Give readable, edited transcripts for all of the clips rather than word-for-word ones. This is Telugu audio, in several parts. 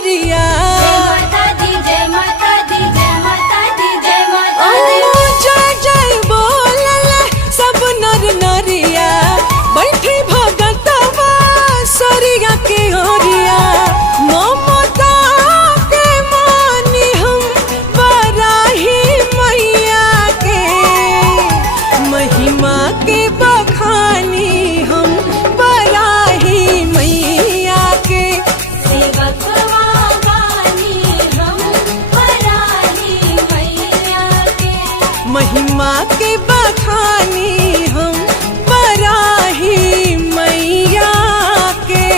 ओरिया जय जय बोलल सब नर नरिया बैठी भगतवा सरिया के ओरिया ममता के मानी हम बराही मैया के महिमा के बखानी हम बराही मैया के महिमा के बखानी हम बराही मैया के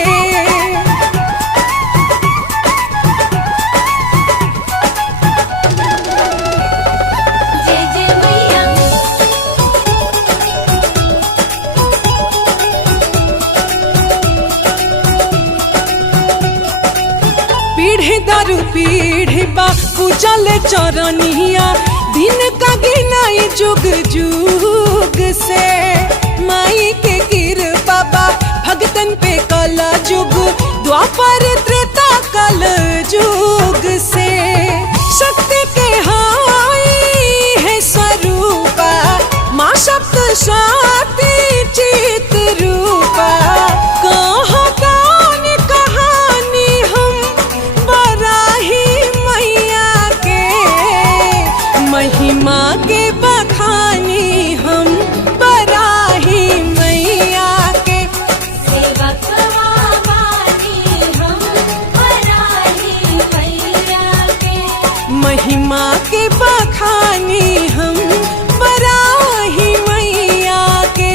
पीढ़ी दरु पीढ़ी बा पूजल चरनिया दिन का गिनाई जुग जुग से माई के कृपा बा भगतन पे कल जुग द्वापर त्रेता कल जुग से शक्ति के हाई है स्वरूपा माँ सप्त शक्ति चित रूपा कहाँ कौन कहानी हम बराही मैया के महिमा के बखानी हम बराही मैया के महिमा के बखानी हम बराही मैया के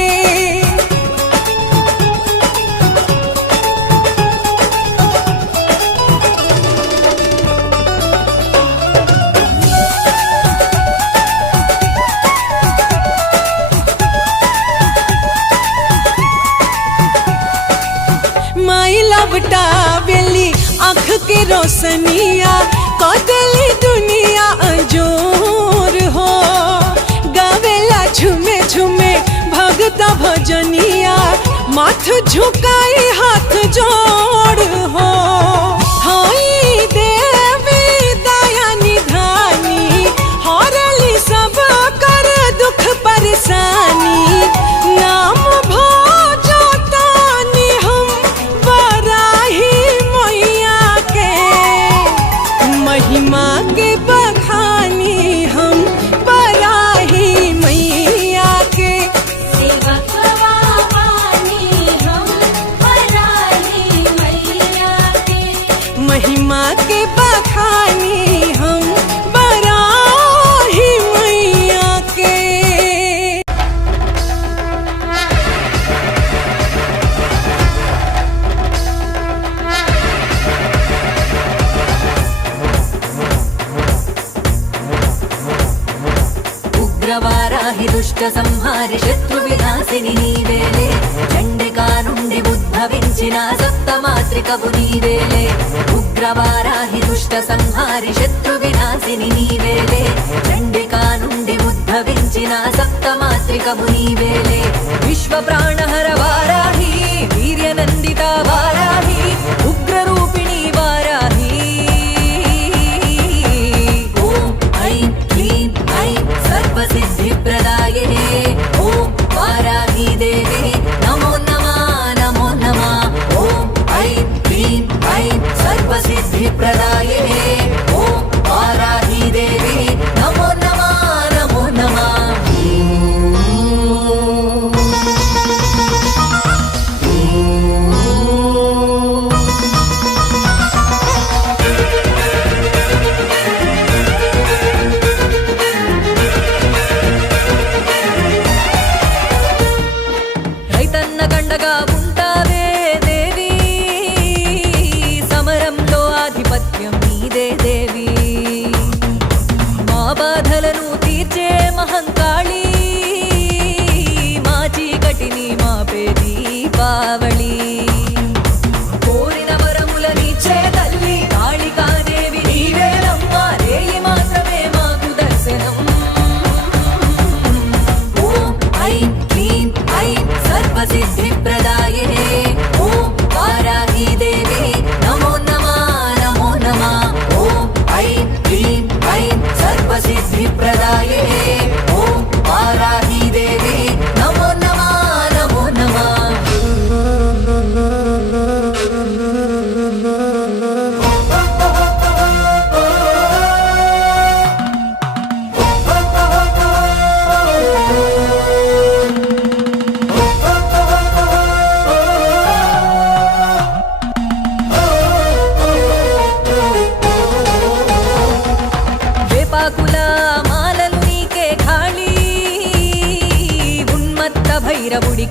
माई लबटा बेली आँख के रोशनिया कदली दुनिया अजोर हो गावेला झुमे झुमे भगत भजनिया माथ झुकाई हाथ जोड़ हो हाई देवी दया निधानी हरली सब कर दुख परेशानी नाम भोजतानी हम बराही मैया के महिमा के बखानी हम बराही मैया के महिमा के बखानी हम बराही मैया के ఉగ్రవారాహి దుష్ట సంహారి శత్రు వినాశిని నీవేలే చండికా నుండి ఉద్భవించిన సప్తమాత్రికవు నీవేలే ఉగ్రవారాహి దుష్ట సంహారి శత్రు వినాశిని నీవేలే చండికా నుండి ఉద్భవించిన సప్తమాత్రికవు నీవేలే విశ్వ ప్రాణహర వారాహి వీర్యనందిత వారాహి ఉగ్రరూపిణి వారాహి ఓం ఐం క్లీం ఐం सर्वसिद्धिप्रदायिने ॐ वाराही देवी नमो नमः नमो नमः ॐ ऐं क्लीं ऐं सर्वसिद्धिप्रदायिने ॐ वाराही देवी नमो नमः नमो नमः सर्वसिद्धिप्रदायिने ॐ वाराही देवी नमो नमः नमो नमः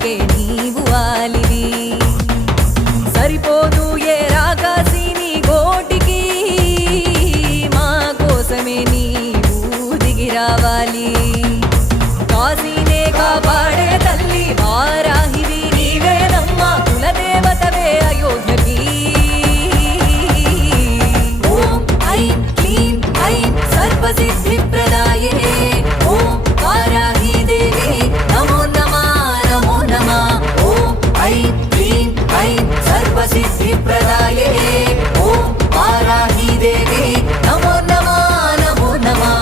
నీకే నీవు వాలివి సరిపోదు ఏ రాకాసి నీ గోటికి మా కోసమే నీవు దిగి రావాలి కాశీనే కాపాడే తల్లి వారాహివి నీవేనమ్మా కులదేవతవే అయోధ్యకి ఓం ఐం క్లీం ఐం సర్వసిద్ధిప్రదాయే ఓం వారాహి దేవి నమో నమః నమో నమః ఓం ఐం క్లీం ఐం సర్వసిద్ధిప్రదాయే ఓం వారాహి దేవి నమో నమః నమో నమః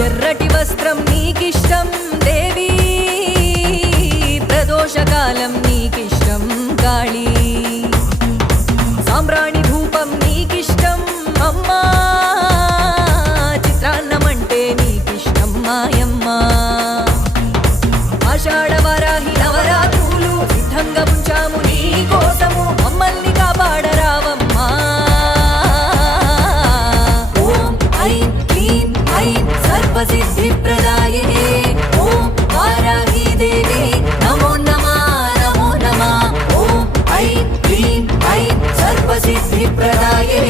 ఎర్రటి వస్త్రం నీకిష్టం దేవి ప్రదోషకాలం నీకిష్టం కాళీ సాంబ్రాణి ధూపం నీకిష్టం అమ్మా చిత్రాన్నమంటే నీకిష్టం మాయమ్మ ఆషాఢ వరాహి నవరాత్రులు సిద్ధంగా ఉంచాము నీ కోసము మమ్మల్ని కాపాడరావమ్మా ఓం ఐం క్లీం ఐం సర్వసిద్ధిప్రదాయే ఓం వారాహి దేవి నమో నమః నమో నమః ఓం ఐం క్లీం ఐం సర్వసిద్ధిప్రదాయే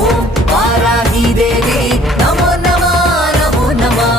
ఓం వారాహి దేవి నమో నమః నమో నమః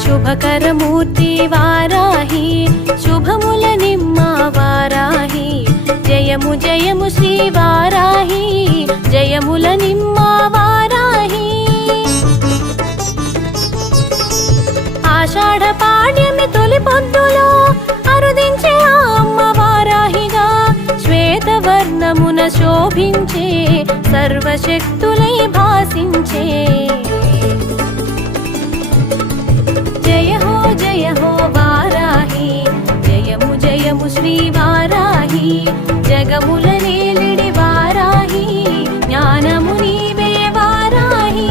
శుభకరమూర్తి వారాహి శుభముల నిమ్మ వారాహి జయము జయము శ్రీ వారాహి జయముల నిమ్మ వారాహి ఆషాఢ పాడ్యమి తొలి పొద్దులో అరుదించే ఆ అమ్మ వారాహిగా శ్వేతవర్ణమున శోభించే సర్వశక్తులై భాసించే జయ హో వారాహి జయము జయము శ్రీ వారాహి జగముల నేలిడి వారాహి జ్ఞానము నీవే వారాహి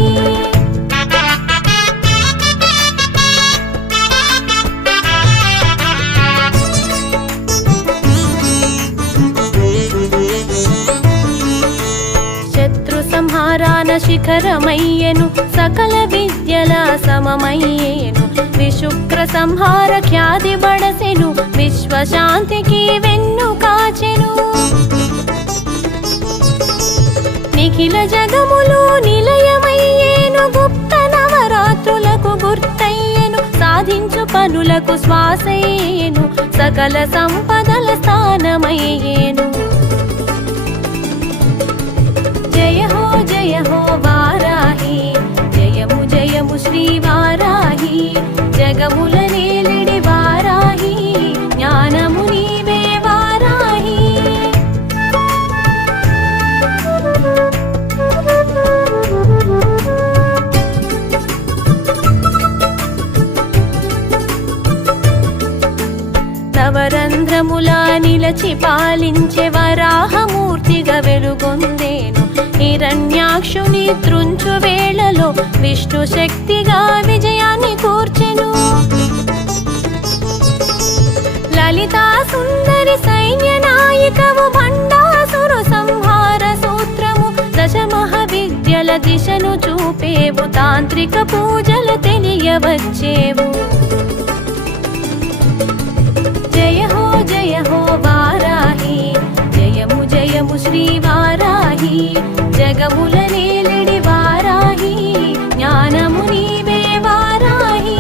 శత్రు సంహారాన శిఖరమయ్యెను సకల విద్యల సమమయ్యేను విశుక్ర సంహార ఖ్యాతి బడసెను విశ్వశాంతికి వెన్ను కాచెను నిఖిల జగములు నిలయమయ్యేను గుప్త నవరాత్రులకు గుర్తయ్యేను సాధించు పనులకు శ్వాసయ్యేను సకల సంపదల స్థానమయ్యేను జయ హో వారా వారాహి జయము జయము శ్రీ వారాహి జగముల నేలిడి వారాహి జ్ఞానము నీవే వారాహి నవరంధ్రములా నిలచి పాలించే వరాహమూర్తిగా వెలుగొందేను హిరణ్యాక్షుని త్రుంచు వేళలో విష్ణు శక్తిగా విజయాన్ని కూర్చెను లలితా సుందరి సైన్య నాయికవు భండాసురు సంహార సూత్రము దశమహ విద్యల దిశను చూపేవు తాంత్రిక పూజలు తెలియవచ్చేవు జయ హో వారాహి జయము జయము శ్రీ వారాహి జగముల నేలిడి వారాహి జ్ఞానము నీవే వారాహి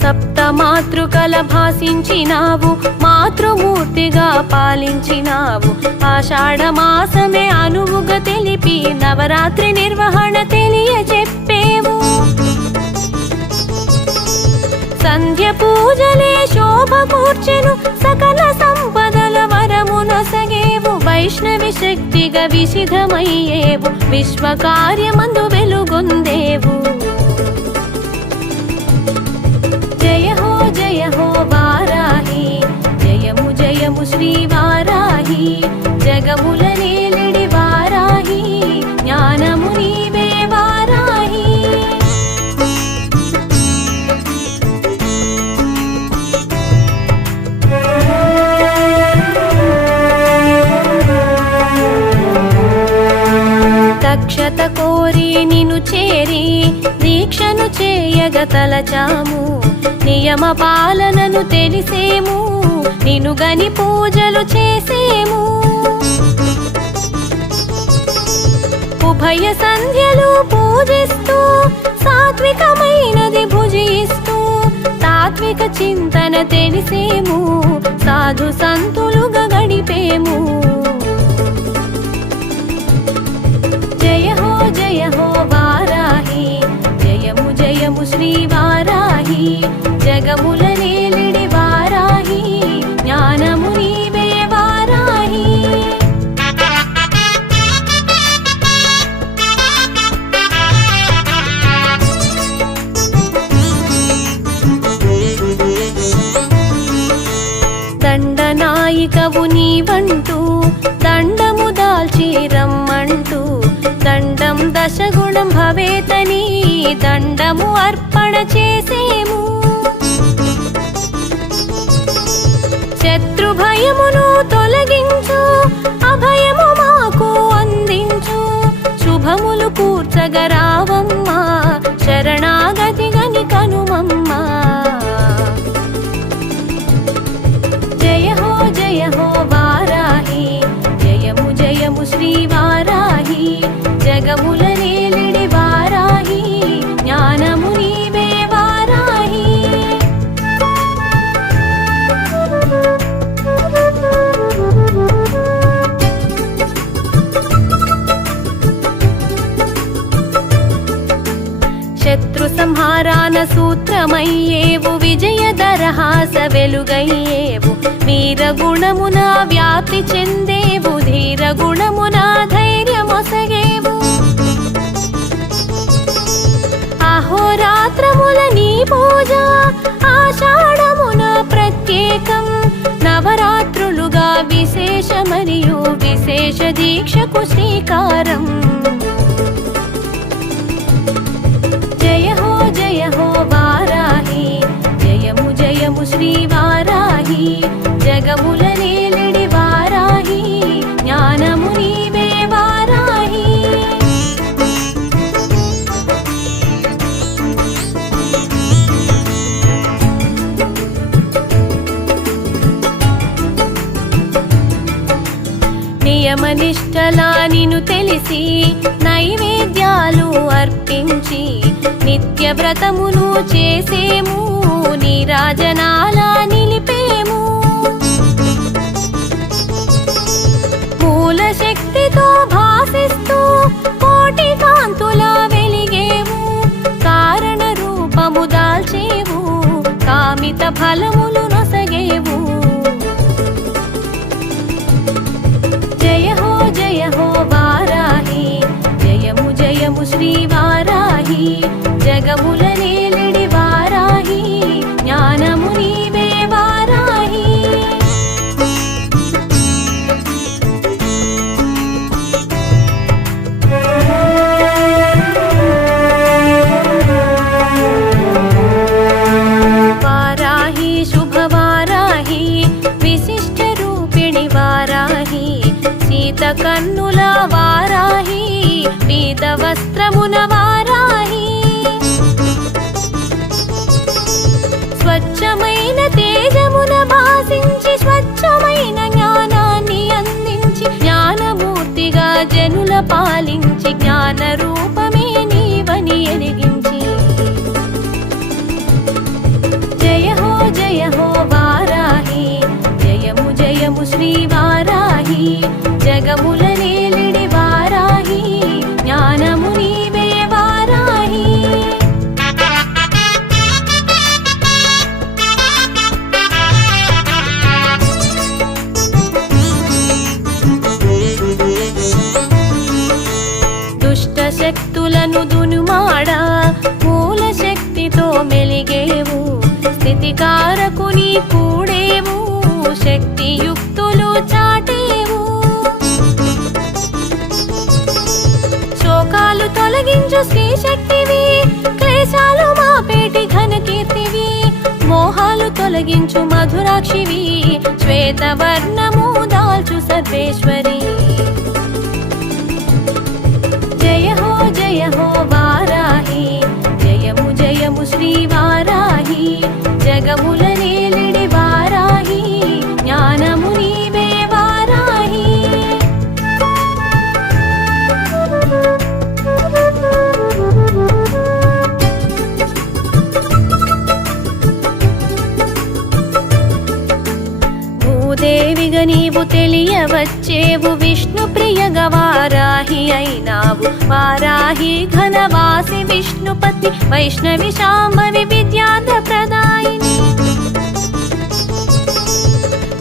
సప్త మాతృకల భాసించినావు మాతృమూర్తిగా పాలించినావు ఆషాఢ మాసమే అనువుగా తెలిపి నవరాత్రి నిర్వహణ తెలియచెప్పేవు సంధ్య పూజలే శోభ కూర్చెను సకల సంపదల వరమునొసగేవు వైష్ణవి శక్తిగా విశిధమయ్యేవు విశ్వకార్యమందు వెలుగొందేవు జయ హో వారాహి జయము జయము శ్రీ వారాహి జగముల నేలిడి వారాహి జ్ఞానము నీవే వారాహి దక్షత కోరి నిను చేరి దీక్షను చేయగ తలచాము నియమ పాలనను తెలిసేము నిను గని పూజలు చేసేము ఉభయ సంధ్యలు పూజిస్తూ సాత్వికమైనది భుజిస్తూ తాత్విక చింతన తెలిసేము సాధు సంతులుగా గడిపేము జయ హో వారాహి జయము జయము శ్రీ వారాహి జగముల నేలిడి వారాహి జ్ఞానము నీవే వారాహి దండనాయికవు నీవంటూ దండము దాల్చి రమ్మంటూ దండం దశగుణం భవేతని దండము అర్పణ చేసేము శత్రు భయమును తొలగించు అభయము మాకు అందించు శుభములు కూర్చగరావమ్మా శరణాగతి గని కనుమమ్మా జయ హో వారాహి జయము జయము శ్రీ వారాహి జగముల నేలిడి వారాహి జ్ఞానము నీవే వారాహి శత్రు సంహారాన సూత్రమయ్యేవు విజయదరహాస వెలుగయ్యేవు వీరగుణమున వ్యాప్తి చెందేవు ధీరగుణమున ధైర్యమొసగేవు అహోరాత్రముల నీ పూజ ఆషాఢమున ప్రత్యేకం నవరాత్రులుగా విశేష మరియు విశేష దీక్షకు శ్రీకారం జయ హో వారాహి జయము జయము శ్రీ వారాహి జగముల నేలిడి వారాహి జ్ఞానము నీవే వారాహి నియమనిష్టలా నిన్ను తెలిసి నైవేద్యాలు అర్పించి నిత్య వ్రతమును చేసేము నీరాజనాల నిలిపేము మూల శక్తితో భాసిస్తూ కోటి కాంతులా వెలిగేము కారణ రూపము దాల్చేవు కామిత ఫలములు నొసగేవు జయ హో వారాహి జయము జయము శ్రీ వారాహి జగముల నేలడి వారాహి జ్ఞానము నీవే వారాహి వారాహి శుభవారాహి విశిష్ట రూపిణి వారాహి సీత కన్నుల వారాహి పీత వస్త్రమున వారాహి స్వచ్ఛమైన తేజమున భాసించి స్వచ్ఛమైన జ్ఞానాన్ని అందించి జ్ఞానమూర్తిగా జనుల పాలించి జ్ఞాన రూపమే నీవని ఎరిగించి జయ హో వారాహి జయము జయము శ్రీ వారాహి జగముల నేలిడి వారాహి జ్ఞానము నీవే వారాహి దుష్ట శక్తులను దునుమాడ మూల శక్తితో మెలిగేవు స్థితికారకుని కూడేవు శక్తియుక్తులు చాటేవు శోకాలు తొలగించు శ్రీ శక్తివి క్లేశాలు మాపేటి ఘన కీర్తివి మోహాలు తొలగించు మధురాక్షివి శ్వేతవర్ణము దాల్చు సర్వేశ్వరి జయ హో వారాహి జయము జయము శ్రీ వారాహి జగముల నేలిడి వారాహి జ్ఞానము నీవే వారాహి భూదేవిగా నీవు తెలియవచ్చేవు విష్ణు ప్రియగా వారాహి అయినావు వారాహి ఘనవాసి విష్ణుపతి వైష్ణవి శాంభవి విద్యార్థ ప్రదాయిని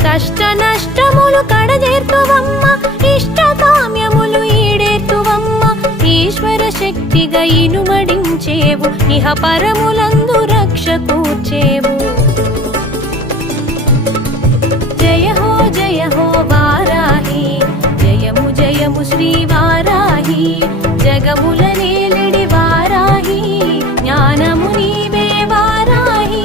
కష్ట నష్టములు కడజేర్తువమ్మ ఇష్ట కామ్యములు ఈడేర్తువమ్మ ఈశ్వర శక్తిగా ఇనుమడించేవు ఇహ పరములందు రక్ష కూర్చేవు జయ హో వారాహి జయము జయము శ్రీ వారాహి జగముల నేలిడి వారాహి జ్ఞానము నీవే వారాహి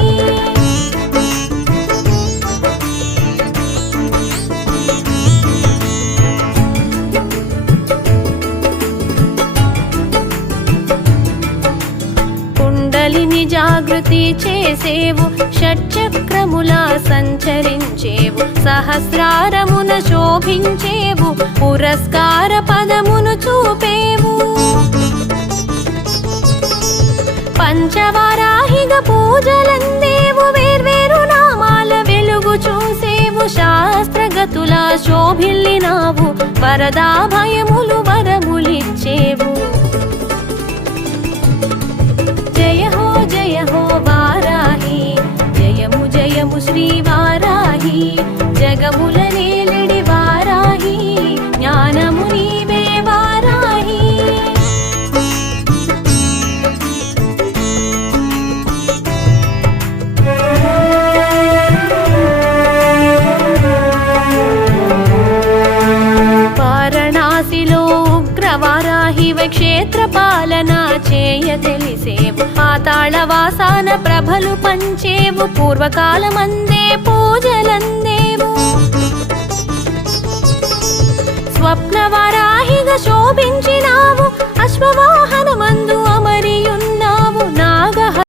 కుండలిని జాగృతి చేసేవు షట్చక్రములా సంచరించేవు సహస్రారమున శోభించేవు పురస్కార పదమును చూపేవు పంచవారాహిగా పూజలందేవు వేర్వేరు నామాల వెలుగు చూసేవు శాస్త్రగతులా శోభిల్లినావు వరదా భయములు వరములిచ్చేవు జయ హో వారాహి జయము జయము శ్రీ వారాహి జగముల నేలిడి వారాహి జ్ఞానము నీవే వారాహి వారణాసిలో ఉగ్రవారాహివ క్షేత్ర పాలన చేయ తెలిసేవు పాతాళవాసాన ప్రభలు పంచేవు పూర్వకాలమందే పూజలందేవు స్వప్నవారాహిగా శోభించినావు అశ్వవాహనమందు అమరియున్నావు నాగ